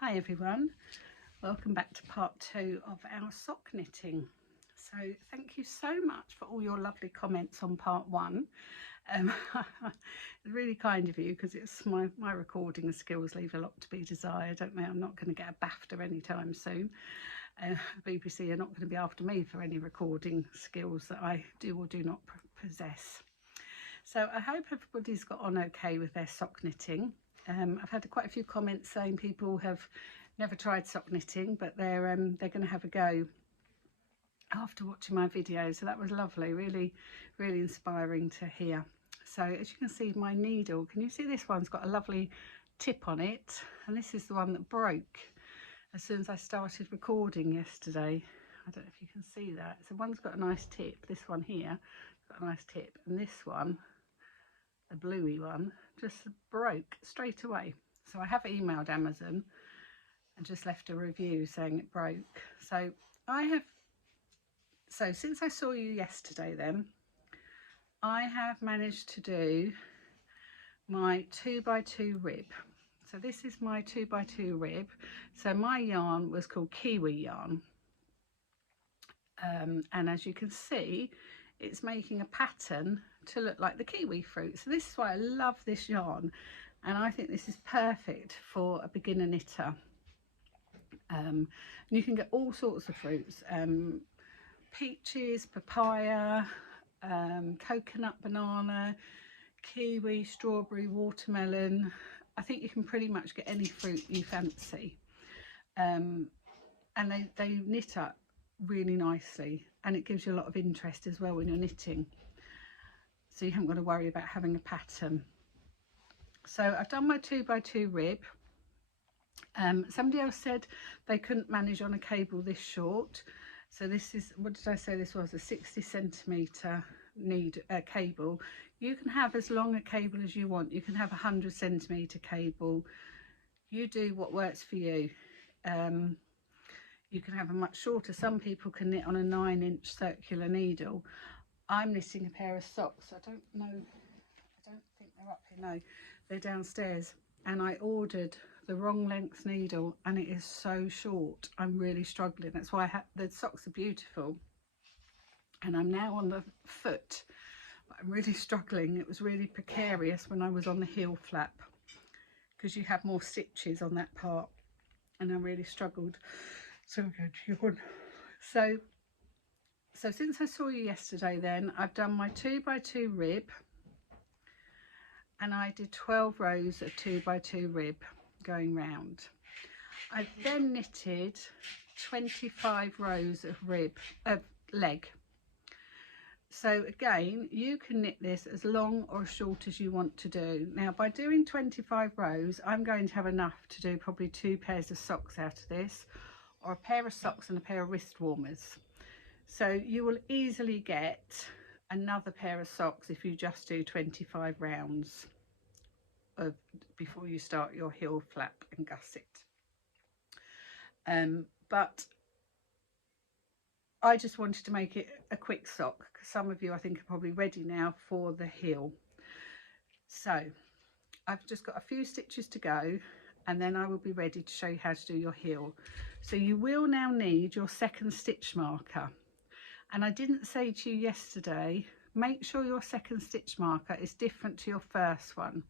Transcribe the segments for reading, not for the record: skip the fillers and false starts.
Hi everyone, welcome back to part 2 of our sock knitting. So thank you so much for all your lovely comments on part 1. It's really kind of you because it's my recording skills leave a lot to be desired, don't they? I'm not going to get a BAFTA anytime soon. BBC are not going to be after me for any recording skills that I do or do not possess. So I hope everybody's got on okay with their sock knitting. I've had quite a few comments saying people have never tried sock knitting, but they're going to have a go after watching my video. So that was lovely, really inspiring to hear. So as you can see, my needle, can you see this one's got a lovely tip on it, and this is the one that broke as soon as I started recording yesterday. I don't know if you can see that. So one's got a nice tip, this one here got a nice tip, and this one, the bluey one, just broke straight away. So I have emailed Amazon and just left a review saying it broke. So since I saw you yesterday, then I have managed to do my 2x2 rib. So this is my 2x2 rib. So my yarn was called kiwi yarn, and as you can see, it's making a pattern to look like the kiwi fruit. So this is why I love this yarn, and I think this is perfect for a beginner knitter. You can get all sorts of fruits, peaches, papaya, coconut, banana, kiwi, strawberry, watermelon. I think you can pretty much get any fruit you fancy, and they knit up really nicely, and it gives you a lot of interest as well when you're knitting, so you haven't got to worry about having a pattern. So I've done my 2x2 rib. Somebody else said they couldn't manage on a cable this short, so this is, what did I say this was, a 60 centimetre cable. You can have as long a cable as you want. You can have a 100 centimetre cable. You do what works for you. You can have a much shorter. Some people can knit on a 9-inch circular needle. I'm knitting a pair of socks. I don't think they're up here. No, they're downstairs, and I ordered the wrong length needle and it is so short. I'm really struggling. That's why the socks are beautiful, and I'm now on the foot. I'm really struggling. It was really precarious when I was on the heel flap because you have more stitches on that part, and I really struggled. So since I saw you yesterday, then I've done my 2x2 rib, and I did 12 rows of 2x2 rib going round. I then knitted 25 rows of leg. So again, you can knit this as long or as short as you want to do. Now, by doing 25 rows, I'm going to have enough to do probably 2 pairs of socks out of this, or a pair of socks and a pair of wrist warmers. So you will easily get another pair of socks if you just do 25 rounds before you start your heel flap and gusset. But I just wanted to make it a quick sock because some of you, I think, are probably ready now for the heel. So I've just got a few stitches to go, and then I will be ready to show you how to do your heel. So you will now need your second stitch marker, and I didn't say to you yesterday, make sure your second stitch marker is different to your first one.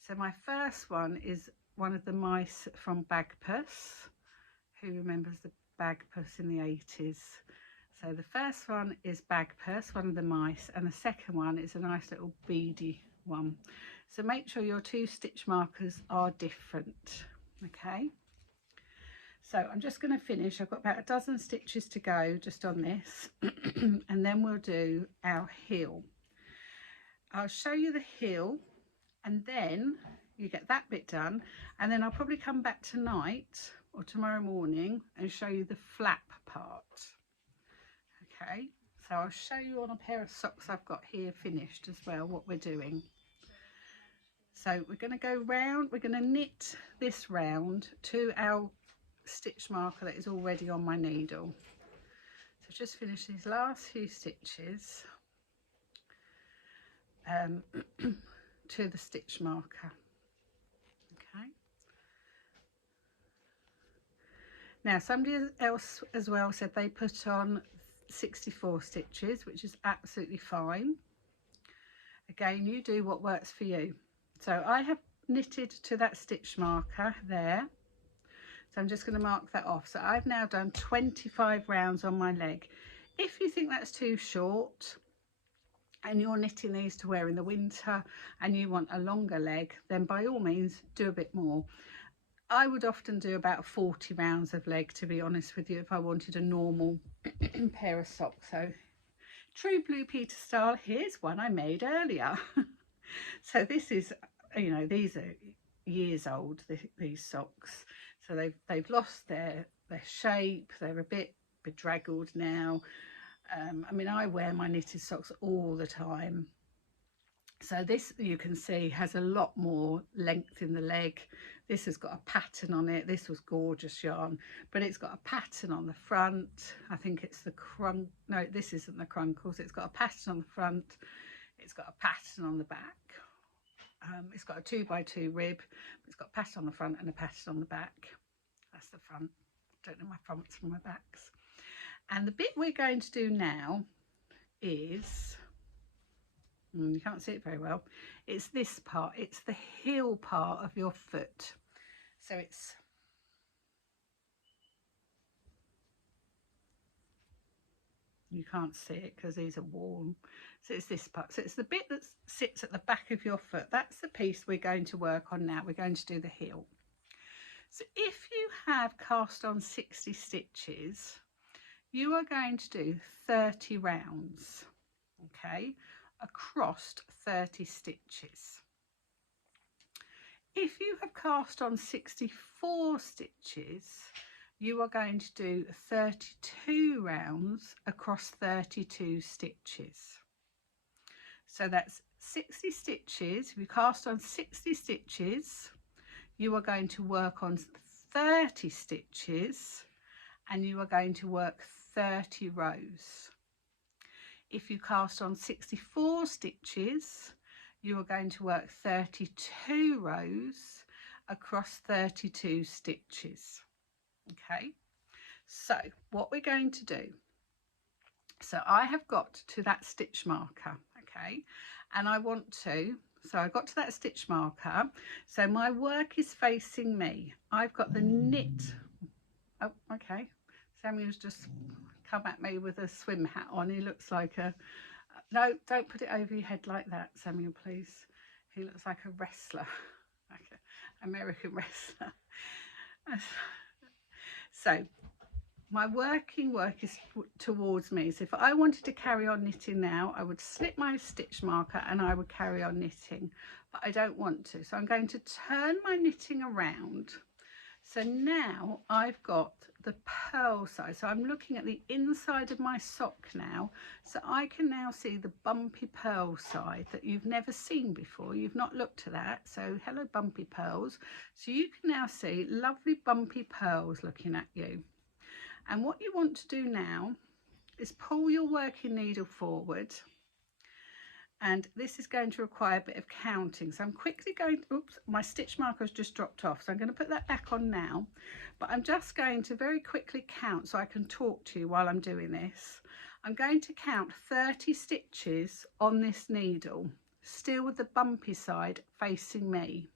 So my first one is one of the mice from Bagpuss. Who remembers the Bagpuss in the 80s? So the first one is Bagpuss, one of the mice, and the second one is a nice little beady one. So make sure your 2 stitch markers are different, okay? So I'm just going to finish. I've got about a dozen stitches to go just on this, and then we'll do our heel. I'll show you the heel, and then you get that bit done, and then I'll probably come back tonight or tomorrow morning and show you the flap part. Okay, so I'll show you on a pair of socks I've got here finished as well what we're doing. So we're going to go round, we're going to knit this round to our stitch marker that is already on my needle. So just finish these last few stitches to the stitch marker. Okay, Now somebody else as well said they put on 64 stitches, which is absolutely fine. Again, you do what works for you. So I have knitted to that stitch marker there, so I'm just going to mark that off. So I've now done 25 rounds on my leg. If you think that's too short and you're knitting these to wear in the winter and you want a longer leg, then by all means do a bit more. I would often do about 40 rounds of leg, to be honest with you, if I wanted a normal pair of socks. So true Blue Peter style, here's one I made earlier. So this is, you know, these are years old, these socks. So they've lost their shape, they're a bit bedraggled now. I mean, I wear my knitted socks all the time. So this, you can see, has a lot more length in the leg. This has got a pattern on it. This was gorgeous yarn, but it's got a pattern on the front. I think it's the no, this isn't the crunkles. It's got a pattern on the front. It's got a pattern on the back. It's got a 2x2 rib. It's got a pattern on the front and a pattern on the back. That's the front. Don't know my fronts from my backs. And the bit we're going to do now is, you can't see it very well, it's this part. It's the heel part of your foot. So it's, you can't see it because these are warm. So it's this part. So it's the bit that sits at the back of your foot. That's the piece we're going to work on now. We're going to do the heel. So if you have cast on 60 stitches, you are going to do 30 rounds, okay, across 30 stitches. If you have cast on 64 stitches, you are going to do 32 rounds across 32 stitches. So that's 60 stitches. If you cast on 60 stitches, you are going to work on 30 stitches and you are going to work 30 rows. If you cast on 64 stitches, you are going to work 32 rows across 32 stitches. Okay, so what we're going to do, so I have got to that stitch marker, okay, and I want to, so I got to that stitch marker, so my work is facing me. I've got the knit, oh, okay, Samuel's just come at me with a swim hat on. He looks like a, no, don't put it over your head like that, Samuel, please. He looks like a wrestler, like an American wrestler. So my working work is towards me. So if I wanted to carry on knitting now, I would slip my stitch marker and I would carry on knitting, but I don't want to. So I'm going to turn my knitting around. So now I've got the purl side. So I'm looking at the inside of my sock now. So I can now see the bumpy purl side that you've never seen before. You've not looked at that. So hello, bumpy purls. So you can now see lovely bumpy purls looking at you. And what you want to do now is pull your working needle forward. And this is going to require a bit of counting. So I'm quickly going, oops, my stitch marker has just dropped off. So I'm going to put that back on now. But I'm just going to very quickly count so I can talk to you while I'm doing this. I'm going to count 30 stitches on this needle, still with the bumpy side facing me.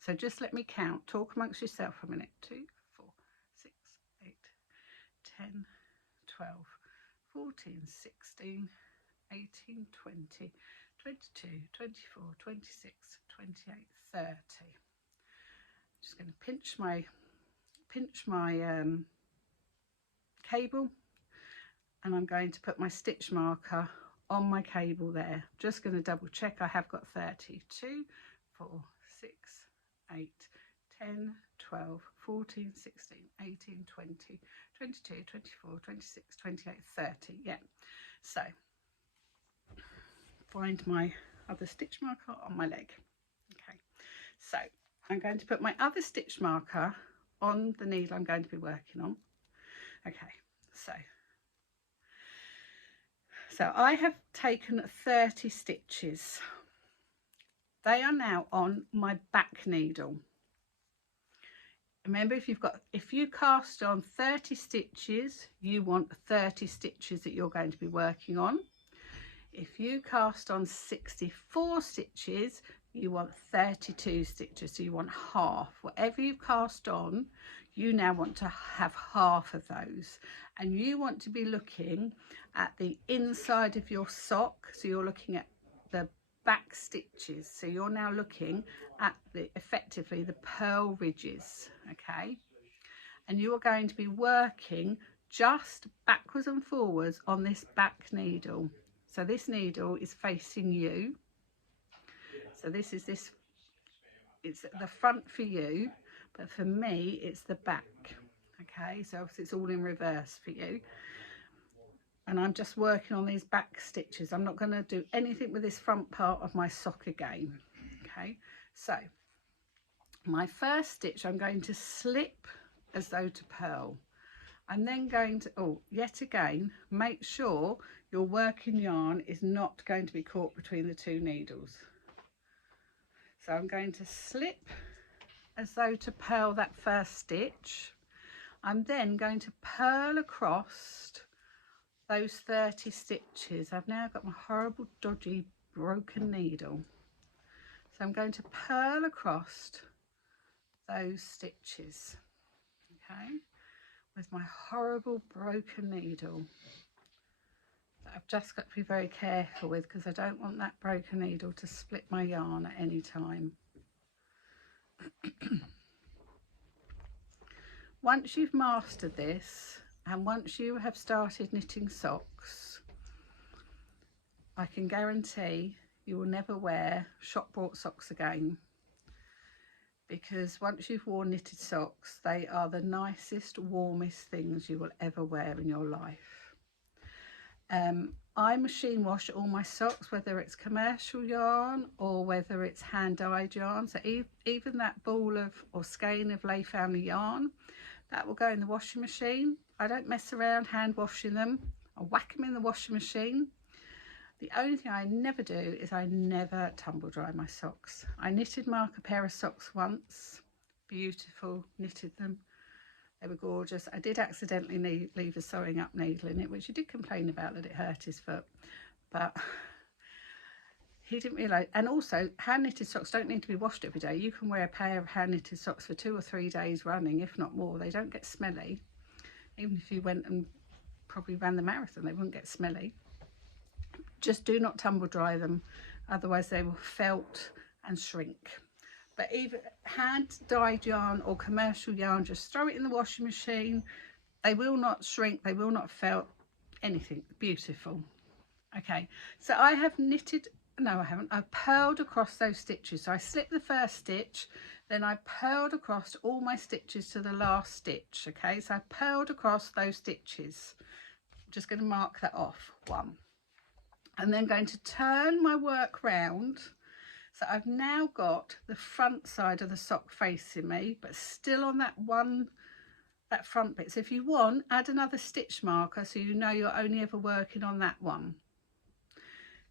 So just let me count. Talk amongst yourself for a minute. 2, 4, 6, 8, 10, 12, 14, 16, 18, 20, 22, 24, 26, 28, 30. I'm just going to pinch my cable, and I'm going to put my stitch marker on my cable there. Just going to double check I have got 30. 2, 4, 6, 8, 10, 12, 14, 16, 18, 20, 22, 24, 26, 28, 30. Yeah. So find my other stitch marker on my leg. Okay, so I'm going to put my other stitch marker on the needle I'm going to be working on. Okay, so I have taken 30 stitches. They are now on my back needle. Remember, if you cast on 30 stitches, you want 30 stitches that you're going to be working on. If you cast on 64 stitches, you want 32 stitches, so you want half. Whatever you've cast on, you now want to have half of those, and you want to be looking at the inside of your sock, so you're looking at the back stitches, so you're now looking at effectively the purl ridges, okay? And you are going to be working just backwards and forwards on this back needle. So this needle is facing you, so this is it's the front for you, but for me it's the back, okay? So it's all in reverse for you, and I'm just working on these back stitches. I'm not going to do anything with this front part of my sock again, okay? So my first stitch, I'm going to slip as though to purl. I'm then going to, yet again, make sure your working yarn is not going to be caught between the two needles. So I'm going to slip as though to purl that first stitch. I'm then going to purl across those 30 stitches. I've now got my horrible dodgy broken needle, so I'm going to purl across those stitches, okay, with my horrible broken needle that I've just got to be very careful with, because I don't want that broken needle to split my yarn at any time. Once you've mastered this, and once you have started knitting socks, I can guarantee you will never wear shop bought socks again, because once you've worn knitted socks, they are the nicest, warmest things you will ever wear in your life. I machine wash all my socks, whether it's commercial yarn or whether it's hand dyed yarn. So even that ball of or skein of Lay Family yarn, that will go in the washing machine. I don't mess around hand washing them. I whack them in the washing machine. The only thing I never do is I never tumble dry my socks. I knitted Mark a pair of socks once, beautiful, knitted them. They were gorgeous. I did accidentally leave a sewing up needle in it, which he did complain about, that it hurt his foot, but he didn't realise. And also, hand knitted socks don't need to be washed every day. You can wear a pair of hand knitted socks for 2 or 3 days running, if not more. They don't get smelly. Even if you went and probably ran the marathon, they wouldn't get smelly. Just do not tumble dry them, otherwise they will felt and shrink. But even hand dyed yarn or commercial yarn, just throw it in the washing machine. They will not shrink, they will not felt, anything. Beautiful. Okay, so I have knitted, no I haven't, I've purled across those stitches. So I slipped the first stitch, then I purled across all my stitches to the last stitch. Okay, so I purled across those stitches. I'm just going to mark that off, 1. And then going to turn my work round. So I've now got the front side of the sock facing me, but still on that front bit. So if you want, add another stitch marker so you know you're only ever working on that one.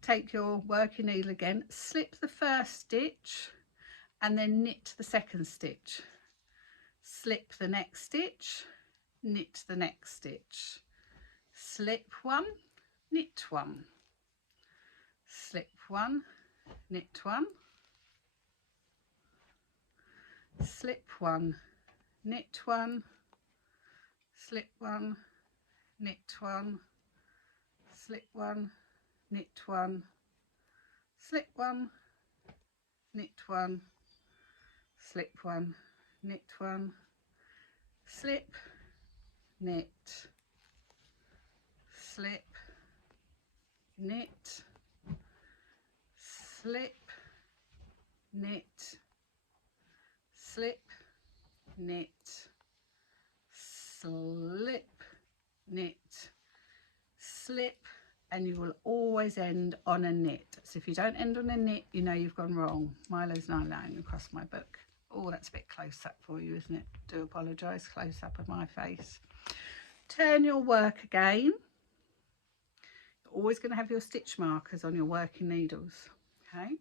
Take your working needle again, slip the first stitch and then knit the second stitch. Slip the next stitch, knit the next stitch. Slip 1, knit 1. Slip 1, knit 1, slip 1, knit 1, slip 1, knit 1, slip 1, knit 1, slip 1, knit 1, slip 1, knit 1, slip, knit, slip, knit, slip, knit, slip, knit, slip, knit, slip, and you will always end on a knit. So if you don't end on a knit, you know you've gone wrong. Milo's now lying across my book. Oh, that's a bit close up for you, isn't it? Do apologise, close up of my face. Turn your work again. You're always going to have your stitch markers on your working needles. Okay,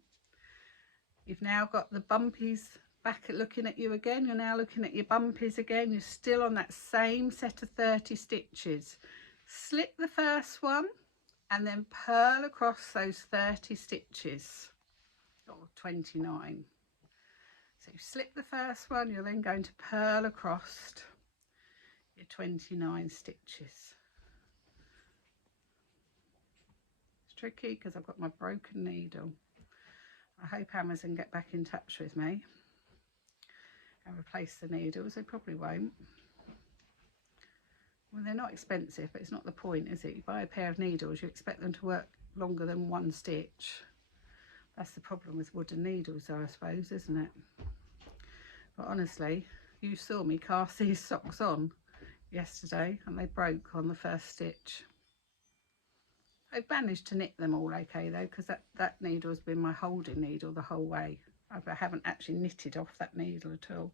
you've now got the bumpies back at looking at you again. You're now looking at your bumpies again. You're still on that same set of 30 stitches. Slip the first one and then purl across those 30 stitches, or 29. So you slip the first one, you're then going to purl across your 29 stitches. It's tricky because I've got my broken needle. I hope Amazon get back in touch with me and replace the needles. They probably won't. Well, they're not expensive, but it's not the point, is it? You buy a pair of needles, you expect them to work longer than one stitch. That's the problem with wooden needles, though, I suppose, isn't it? But honestly, you saw me cast these socks on yesterday and they broke on the first stitch. I've managed to knit them all okay though, because that needle has been my holding needle the whole way. I haven't actually knitted off that needle at all.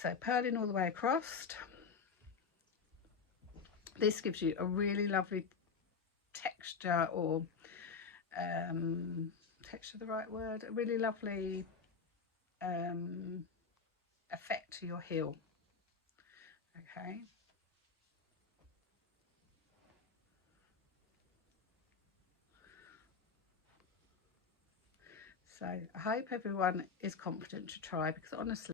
So purling all the way across. This gives you a really lovely texture, or texture the right word, a really lovely effect to your heel. Okay. So I hope everyone is confident to try, because honestly